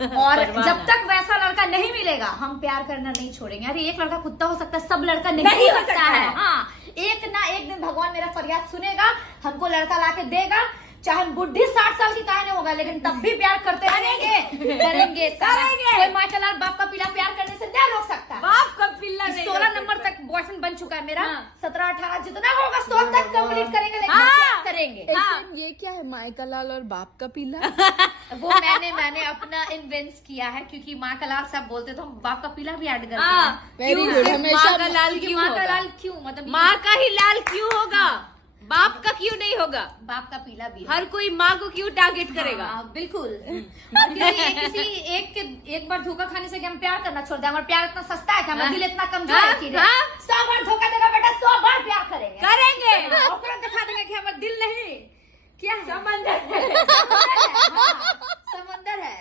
और जब तक वैसा लड़का नहीं मिलेगा हम प्यार करना नहीं छोड़ेंगे। अरे एक लड़का कुत्ता हो सकता है, सब लड़का नहीं हो सकता है। हाँ, एक ना एक दिन भगवान मेरा फरियाद सुनेगा, हमको लड़का लाके देगा, चाहे हम बुढ़ी 60 साल की काहे नहीं होगा, लेकिन तब भी प्यार करते रहेंगे, करेंगे। कोई माँ का लाल बाप का पीला प्यार करने से नहीं रोक सकता। बाप का पिल्ला 16 नंबर तक बॉयफ्रेंड बन चुका है मेरा। 17-18 जितना होगा 100 तक कंप्लीट करेंगे, लेकिन प्यार करेंगे। ये क्या है, माई का लाल और बाप का पीला? वो मैंने अपना इन्वेंट किया है, क्योंकि माँ का लाल सब बोलते तो हम बाप का पीला भी ऐड करते हैं। माँ का लाल क्यों माँ का होगा? लाल क्यों, मतलब माँ का ही लाल क्यों होगा? बाप का क्यों नहीं होगा? बाप का पीला भी है। हर कोई माँ को क्यों टारगेट करेगा? बिल्कुल। और किसी एक बार धोखा खाने से क्या हम प्यार करना छोड़ दें? हमारा प्यार इतना सस्ता है कि हमारा दिल इतना कमजोर है कि 100 बार धोखा देगा बेटा, 100 बार प्यार करेंगे। और तुरंत दिखा देंगे कि हमारा दिल नहीं, क्या है, समंदर है। समंदर है।